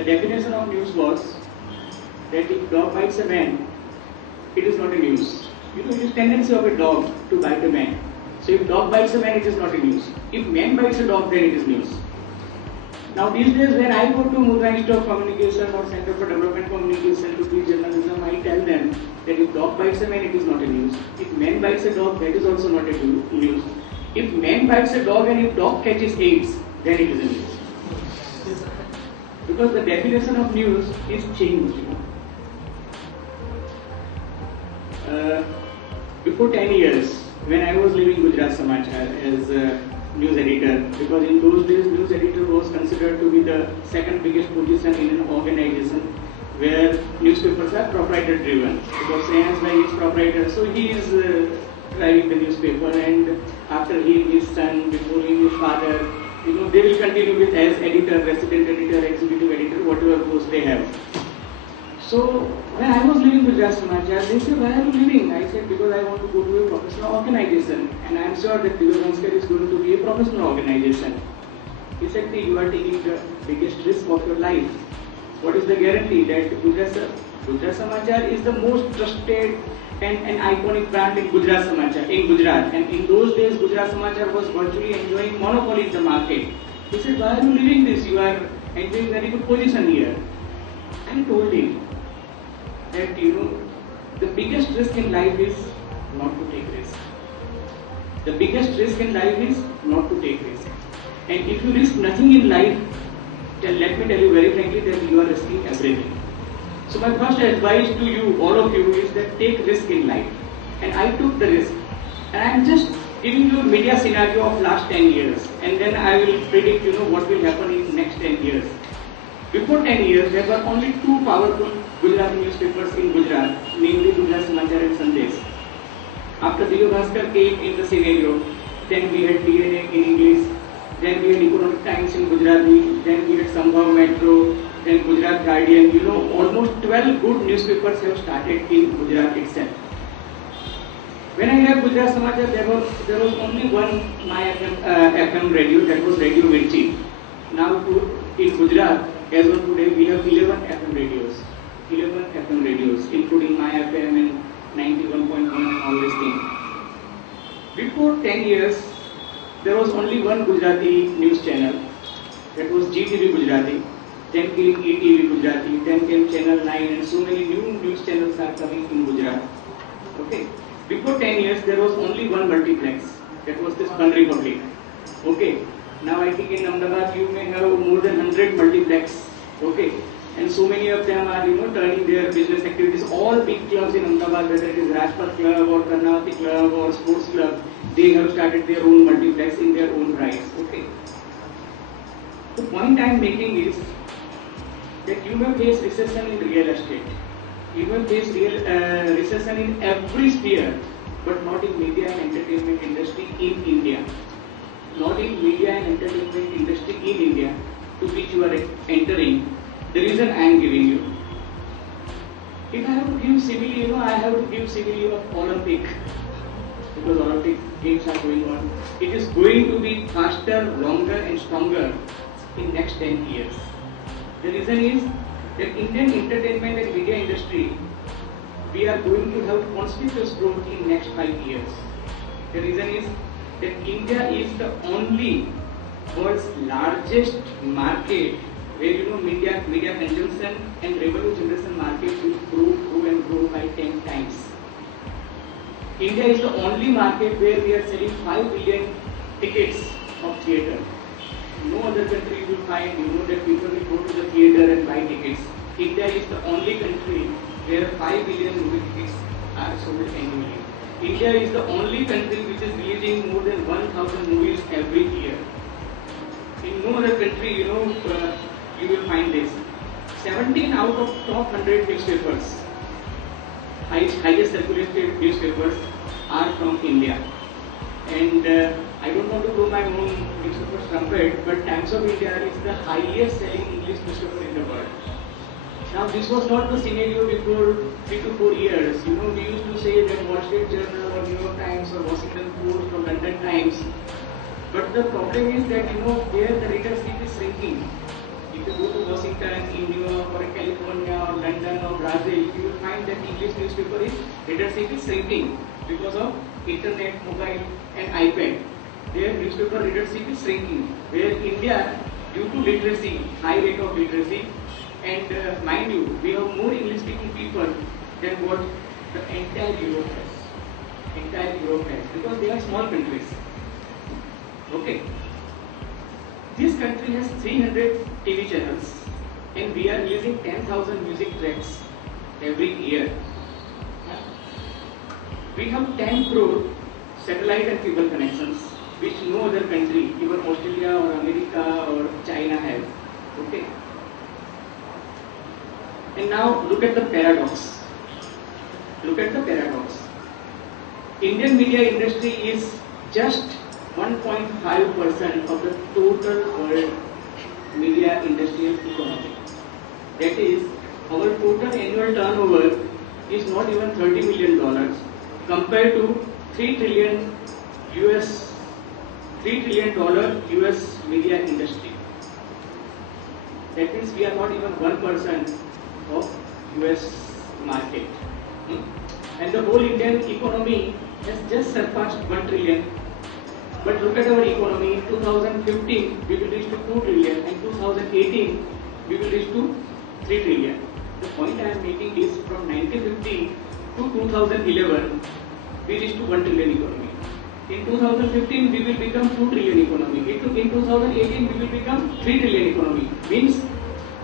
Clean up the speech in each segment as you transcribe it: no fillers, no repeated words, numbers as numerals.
The definition of news was that if dog bites a man, it is not a news. You know, it is tendency of a dog to bite a man. So if dog bites a man, it is not a news. If man bites a dog, then it is news. Now these days when I go to Mudra Institute of Communication or Center for Development Communication to teach journalism, I tell them that if dog bites a man, it is not a news. If man bites a dog, that is also not a news. If man bites a dog and if dog catches AIDS, then it is a news. Because the definition of news is changed. Before 10 years, when I was leaving Gujarat Samachar as a news editor, because in those days news editor was considered to be the second biggest position in an organization where newspapers are proprietor driven. Because Sneha's Bhai is proprietor, so he is driving the newspaper, and after he, his son, before him, his father, you know, they will continue with as editor, resident editor, executive editor, whatever post they have. So when I was leaving Gujarat Samachar, they said, why are you leaving? I said, because I want to go to a professional organization, and I am sure that Divya is going to be a professional organization. He said, you are taking the biggest risk of your life. What is the guarantee that Gujarat Samachar is the most trusted and an iconic brand in Gujarat Samachar, in Gujarat. And in those days, Gujarat Samachar was virtually enjoying monopoly in the market. He said, why are you leaving this? You are enjoying very good position here. I told him that, you know, the biggest risk in life is not to take risk. The biggest risk in life is not to take risk. And if you risk nothing in life, then let me tell you very frankly that you are risking everything. So my first advice to you, all of you, is that take risk in life. And I took the risk. And I am just giving you a media scenario of last 10 years. And then I will predict, you know, what will happen in next 10 years. Before 10 years, there were only two powerful Gujarati newspapers in Gujarat, namely Gujarat Samachar and Sandesh. After Divya Bhaskar came in the scenario, then we had DNA in English, then we had Economic Times in Gujarati, then we had Sambhav Metro, then Gujarat Guardian. You know, almost 12 good newspapers have started in Gujarat itself. When I left Gujarat Samachar, there was only one My FM radio, that was Radio Nimcj. Now in Gujarat, as of today, we have 11 FM radios. 11 FM radios, including My FM and 91.1 and all these things. Before 10 years, there was only one Gujarati news channel. That was GTV Gujarati. Then came ETV Gujarati. Then came Channel 9, and so many new news channels are coming in Gujarat. Okay. Before 10 years, there was only one multiplex. That was this Fun Republic. Okay. Now I think in Ahmedabad you may have more than 100 multiplex. Okay. And so many of them are, you know, turning their business activities. All big clubs in Ahmedabad, whether it is Rajpath Club or Karnataka Club or Sports Club, they have started their own multiplex in their own rights. Okay. The point I am making is that you may face recession in real estate. You may face recession in every sphere, but not in media and entertainment industry in India. Not in media and entertainment industry in India, to which you are entering. The reason I am giving you. If I have to give simile, you know, I have to give simile of Olympic, because Olympic games are going on. It is going to be faster, longer and stronger in next 10 years. The reason is that Indian entertainment and media industry, we are going to have conspicuous growth in next 5 years. The reason is that India is the only world's largest market where, you know, media consumption and revenue generation market will grow by 10 times. India is the only market where we are selling 5 billion tickets of theatre. No other country will find, you know, that people will go to the theatre and buy tickets. India is the only country where 5 billion movie tickets are sold annually. India is the only country which is releasing more than 1,000 movies every year. In no other country, you know, you will find this. 17 out of top 100 newspapers, highest circulated newspapers, are from India. And I don't want to blow my own newspaper trumpet, but Times of India is the highest selling English newspaper in the world. Now this was not the scenario before 3 to 4 years. You know, we used to say that Wall Street Journal or New York Times or Washington Post or London Times. But the problem is that, you know, there the readership is shrinking. If you go to Washington Washington, in New York, or in California, or London, or Brazil, you will find that English newspaper readership is shrinking because of internet, mobile, and iPad. Their newspaper readership is shrinking. Where India, due to literacy, high rate of literacy, and mind you, we have more English-speaking people than what the entire Europe has. Entire Europe has, because they are small countries. Okay. This country has 300 TV channels, and we are releasing 10,000 music tracks every year. We have 10 crore satellite and cable connections, which no other country, even Australia or America or China have. Okay. And now look at the paradox. Look at the paradox. Indian media industry is just 1.5% of the total world media industrial economy. That is, our total annual turnover is not even $30 million compared to $3 trillion US media industry. That means we are not even 1% of US market. And the whole Indian economy has just surpassed 1 trillion. But look at our economy. In 2015, we will reach to 2 trillion, and 2018, we will reach to 3 trillion. The point I am making is from 1950 to 2011, we reached to 1 trillion economy. In 2015, we will become 2 trillion economy. In 2018, we will become 3 trillion economy. Means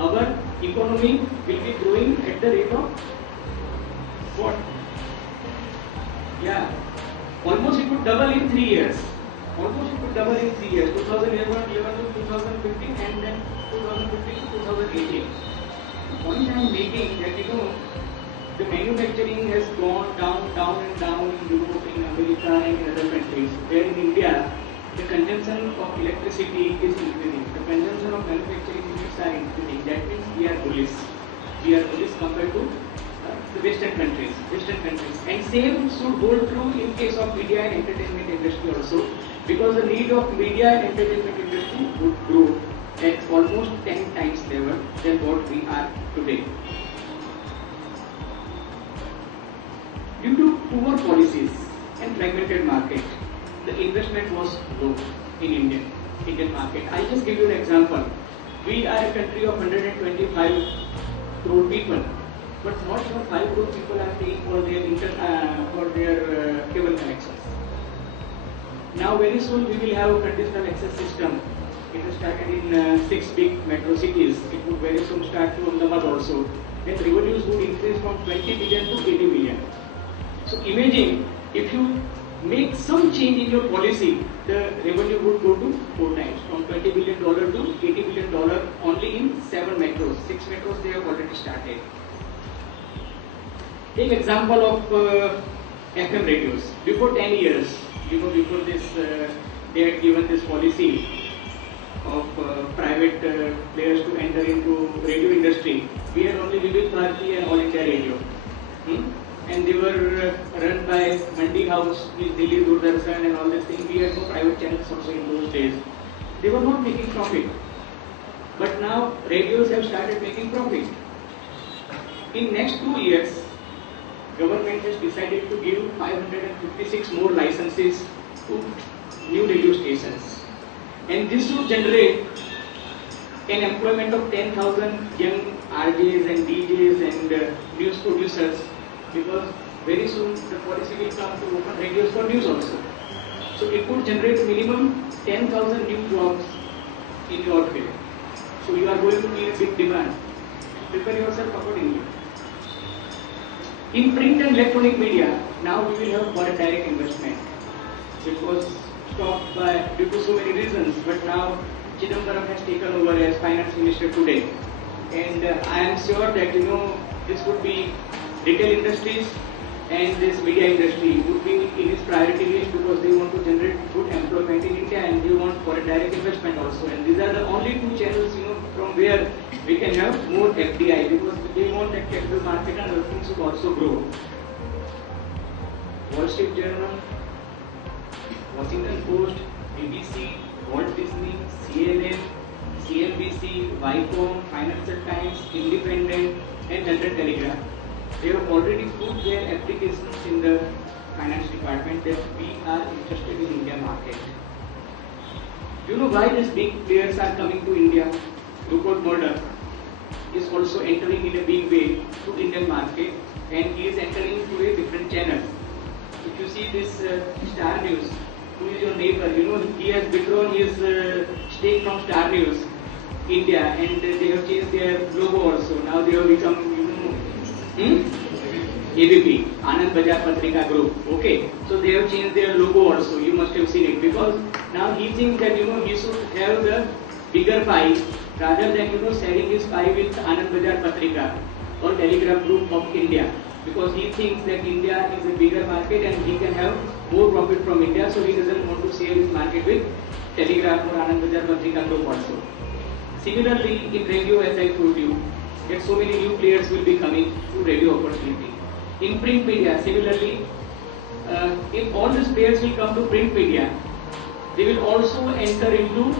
our economy will be growing at the rate of what? Yeah, almost it could double in 3 years. Almost it could double in 3 years. 2011 to 2015, and then 2015 to 2018. The point I am making that the manufacturing has gone down and down in Europe, in America, and in other countries. Where in India, the consumption of electricity is increasing. The consumption of manufacturing units are increasing. That means we are bullish. We are bullish compared to the Western countries. And same should hold true in case of media and entertainment industry also, because the need of media and entertainment industry would grow at almost 10 times level than what we are today. Due to poor policies and fragmented market, the investment was low in Indian market. I'll just give you an example. We are a country of 125 crore people, but not even 5 crore people are paying for their cable connections. Now very soon we will have a conditional access system. It has started in 6 big metro cities. It would very soon start to Ahmedabad also. Then revenues would increase from 20 billion to 80 billion. So imagine if you make some change in your policy, the revenue would go to 4 times, from $20 billion to $80 billion only in 7 metros. 6 metros they have already started. Take example of FM radios. Before 10 years, before this, they had given this policy of private players to enter into radio industry. We had only Vivid Bharati and All India Radio. And they were run by Mandi House with Delhi Doordarshan and all this thing. We had no private channels also in those days. They were not making profit. But now radios have started making profit. In next 2 years, government has decided to give 556 more licenses to new radio stations. And this should generate an employment of 10,000 young RJs and DJs and news producers, because very soon the policy will come to open radios for news also. So it would generate minimum 10,000 new jobs in your field. So you are going to be in a big demand. Prepare yourself accordingly. In print and electronic media, now we will have foreign direct investment, which was stopped due to so many reasons, but now Chidambaram has taken over as finance minister today. And I am sure that this would be retail industries and this media industry would be in its priority list, because they want to generate good employment in India and they want foreign direct investment also. And these are the only 2 channels from where we can have more FDI, because they want that capital market and other things to also grow. Wall Street Journal, Washington Post, BBC, Walt Disney, CNN, CNBC, Viacom, Financial Times, Independent, and London Telegraph, they have already put their applications in the finance department that we are interested in Indian market. You know why these big players are coming to India? Rupert Murdoch is also entering in a big way to Indian market, and he is entering to a different channel. If you see this Star News, who is your neighbor, you know, he has withdrawn his stake from Star News India, and they have changed their logo also. Now they have become, you know, ABP, Anand Bajar Patrika Group. Okay, so they have changed their logo also. You must have seen it, because now he thinks that, you know, he should have the bigger pie rather than, you know, sharing his pie with Anand Bajar Patrika or Telegraph Group of India, because he thinks that India is a bigger market and he can have more profit from India, so he doesn't want to share his market with Telegraph or Anand Bajar Patrika Group also. Similarly, in radio, as I told you, that so many new players will be coming to radio opportunity. In print media, similarly, if all these players will come to print media, they will also enter into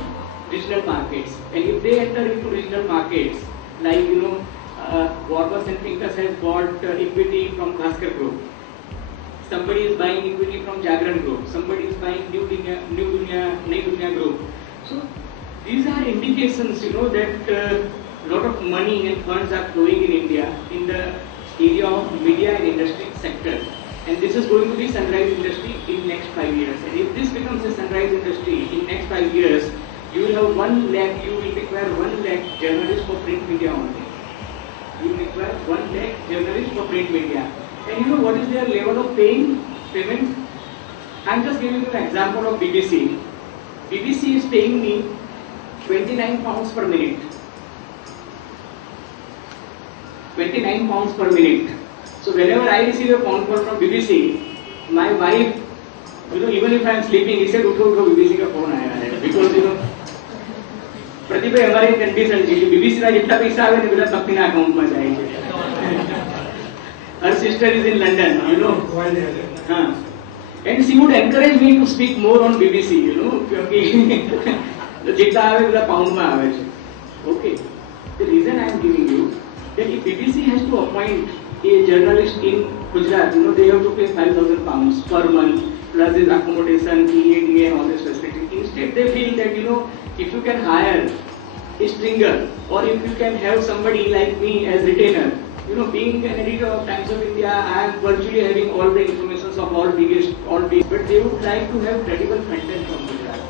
regional markets. And if they enter into regional markets, like, you know, Warbus and Pincus has bought equity from Bhaskar Group. Somebody is buying equity from Jagran Group. Somebody is buying New Dunya Group. So these are indications, you know, that lot of money and funds are flowing in India in the area of media and industry sector. And this is going to be sunrise industry in next 5 years. And if this becomes a sunrise industry in next 5 years, you will have 1 lakh, you will require 1 lakh journalists for print media only. You will require 1 lakh journalists for print media. And you know what is their level of payment? I am just giving you an example of BBC. BBC is paying me 29 pounds per minute. 29 pounds per minute. So whenever I receive a phone call from BBC, my wife, you know, even if I am sleeping, he said, "Utho, utho, BBC का phone आया है." Because, you know, प्रतिभा हमारी condition थी कि BBC का जितना पैसा आवे तो मेरा पत्नी ना अकाउंट में जाएगा. Her sister is in London, you know. And she would encourage me to speak more on BBC, you know, क्योंकि जितना आवे मेरा पाउंड में आवे. Okay. The reason I am giving you that if BBC has to appoint a journalist in Gujarat, you know, they have to pay 5,000 pounds per month, plus his accommodation, EAD and all this facility. Instead, they feel that, you know, if you can hire a stringer, or if you can have somebody like me as retainer, you know, being an editor of Times of India, I am virtually having all the information of all big, but they would like to have credible content from Gujarat.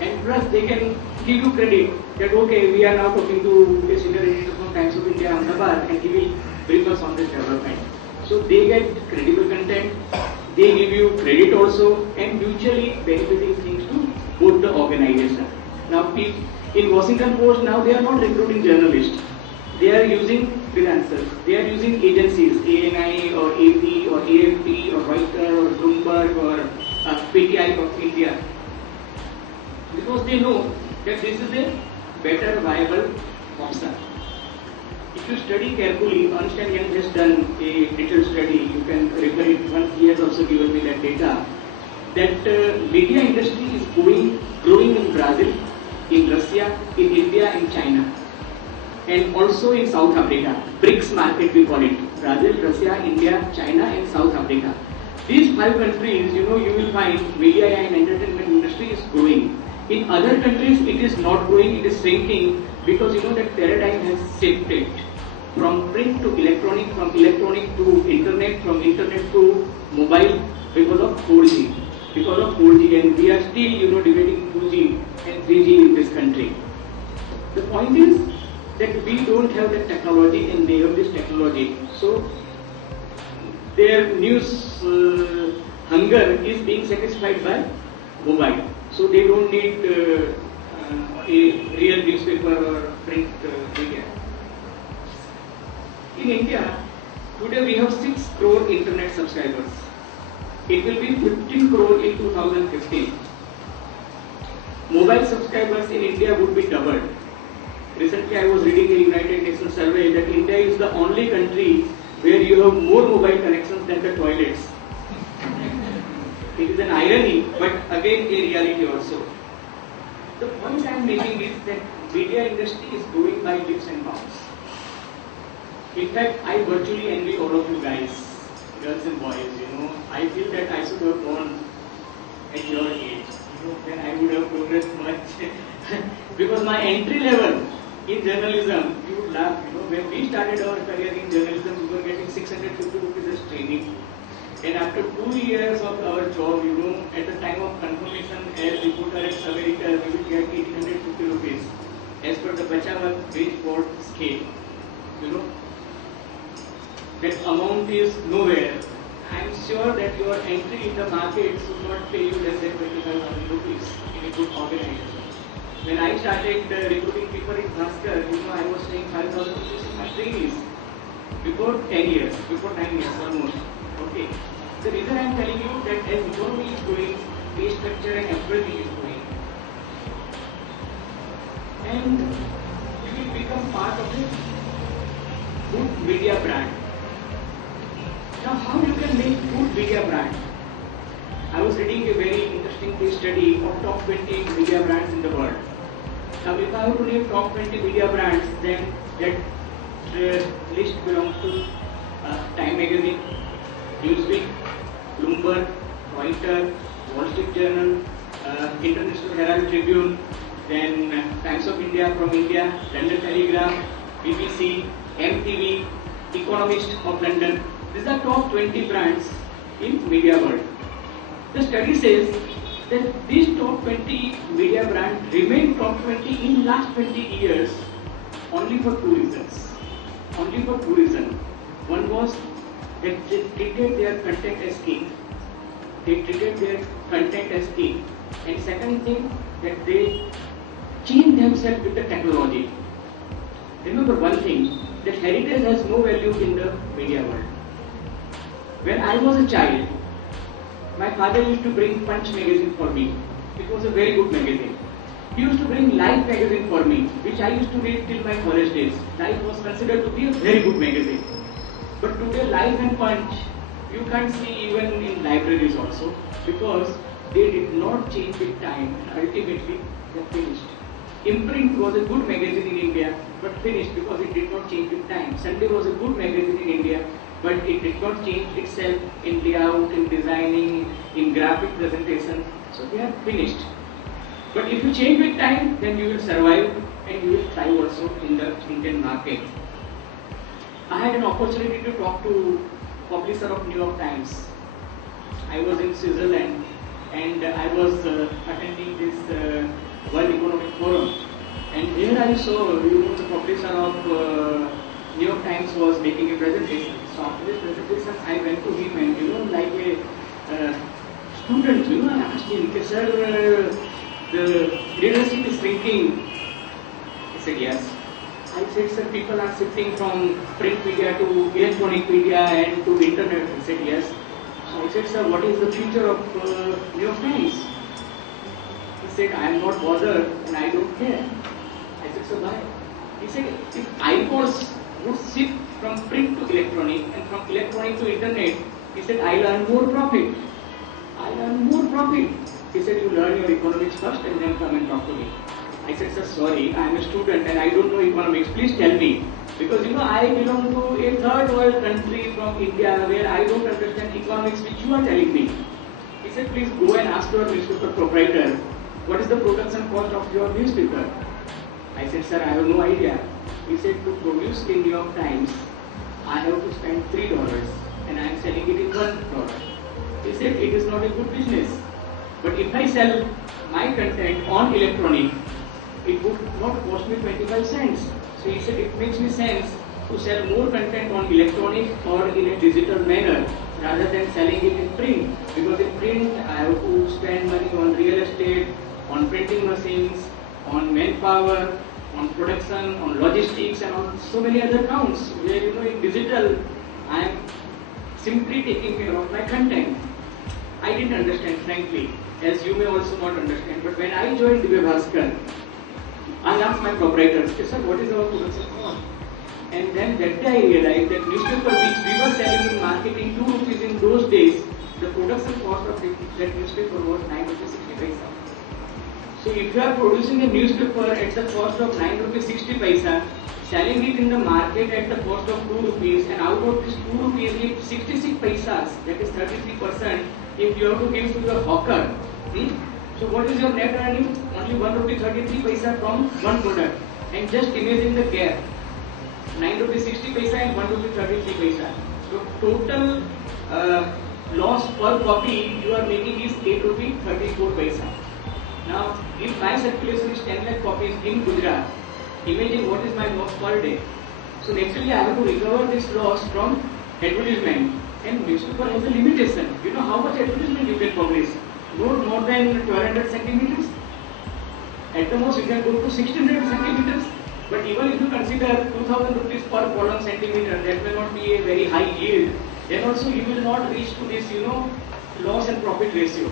And plus, they can give you credit that, okay, we are now talking to a senior editor from Times of India, Ahmedabad, and he will brief us on this development. So they get credible content, they give you credit also, and mutually benefiting things to both the organization. Now, in Washington Post, now they are not recruiting journalists. They are using freelancers. They are using agencies, ANI or AP or AFP or Reuters or Bloomberg or PTI of India. Because they know that this is a better viable option. If you study carefully, Ernst & Young has done a detailed study, you can refer it, once he has also given me that data, that media industry is growing in Brazil, in Russia, in India, in China, and also in South Africa. BRICS market we call it. Brazil, Russia, India, China and South Africa. These 5 countries, you know, you will find media and entertainment industry is growing. In other countries, it is not growing, it is shrinking, because, you know, that paradigm has shifted from print to electronic, from electronic to internet, from internet to mobile, because of 4G. Because of 4G, and we are still, you know, debating 2G and 3G in this country. The point is that we don't have that technology and they have this technology. So their news hunger is being satisfied by mobile. So they don't need a real newspaper or print media. In India, today we have 6 crore internet subscribers. It will be 15 crore in 2015. Mobile subscribers in India would be doubled. Recently I was reading a United Nations survey that India is the only country where you have more mobile connections than the toilets. It is an irony, but again a reality also. The point I am making is that media industry is growing by leaps and bounds. In fact, I virtually envy all of you guys, girls and boys. I feel that I should have gone at your age. Then I would have progressed much. Because my entry level in journalism, you would laugh. When we started our career in journalism, we were getting 650 rupees as training. And after 2 years of our job, at the time of confirmation as reporter at sub-editor, we will get 1850 rupees as per the Bachawal Bridgeport scale. That amount is nowhere. I am sure that your entry in the market should not pay you less than 25,000 rupees in a good organization. When I started recruiting people in Bhaskar, I was paying 5,000 rupees in my trainees before 9 years almost. Okay. The reason I am telling you that as economy is growing, pay structure and everything is growing. And you will become part of a good media brand. Now, how you can make good media brand? I was reading a very interesting case study of top 20 media brands in the world. Now, if I have to name top 20 media brands, then that list belongs to Time Magazine, Newsweek, Bloomberg, Reuters, Wall Street Journal, International Herald Tribune, then Times of India from India, London Telegraph, BBC, MTV, Economist of London. These are top 20 brands in media world. The study says that these top 20 media brands remain top 20 in last 20 years only for two reasons. One was that they treated their content as king. And second thing, that they changed themselves with the technology. Remember one thing, that heritage has no value in the media world. When I was a child, my father used to bring Punch magazine for me. It was a very good magazine. He used to bring Life magazine for me, which I used to read till my college days. Life was considered to be a very good magazine. But today, Life and Punch, you can't see even in libraries also, because they did not change with time, and ultimately they finished. Imprint was a good magazine in India, but finished because it did not change with time. Sunday was a good magazine in India, but it did not change itself in layout, in designing, in graphic presentation. So they are finished. But if you change with time, then you will survive and you will thrive also in the Indian market. I had an opportunity to talk to publisher of New York Times. I was in Switzerland and I was attending this World Economic Forum. And there I saw, the publisher of New York Times was making a presentation. So after this presentation, I went to him and, like a student, I asked him, sir, the readership is shrinking. He said, yes. I said, sir, people are shifting from print media to electronic media and to internet. He said, yes. So I said, sir, what is the future of New York Times? He said, I am not bothered and I don't care. I said, so why? He said, if iPods would shift from print to electronic and from electronic to internet, he said, I'll earn more profit. He said, you learn your economics first and then come and talk to me. I said, sir, sorry, I am a student and I don't know economics. Please tell me. Because I belong to a third world country from India where I don't understand economics which you are telling me. He said, please go and ask your newspaper proprietor, what is the production cost of your newspaper? I said, sir, I have no idea. He said, to produce in New York Times, I have to spend $3 and I am selling it in $1. He said, it is not a good business. But if I sell my content on electronic, it would not cost me 25 cents. So he said, it makes me sense to sell more content on electronic or in a digital manner rather than selling it in print. Because in print, I have to spend money on real estate, on printing machines, on manpower, on production, on logistics, and on so many other counts. Where in digital, I am simply taking care of my content. I didn't understand, frankly, as you may also not understand. But when I joined Divya Bhaskar, I asked my proprietors, sir, what is our production cost? And then that day I realized that newspaper which we were selling in market in 2 rupees in those days, the production cost of that newspaper was 9.65 rupees. So if you are producing a newspaper at the cost of 9 rupees 60 paisa, selling it in the market at the cost of 2 rupees, and out of this 2 rupees, if 66 paisas, that is 33%, if you have to give to the hawker, so what is your net earning? Only 1 rupee 33 paisa from one product. And just imagine the gap, 9 rupees 60 paisa and 1 rupee 33 paisa. So total loss per copy you are making is 8 rupee 34 paisa. Now, if my circulation is 10 lakh copies in Gujarat, imagine what is my loss per day. So naturally I have to recover this loss from advertisement, and newspaper has a limitation. You know how much advertisement you can publish? Not more than 1200 centimeters. At the most you can go to 1600 centimeters. But even if you consider 2000 rupees per column centimeter, that may not be a very high yield. Then also you will not reach to this, loss and profit ratio.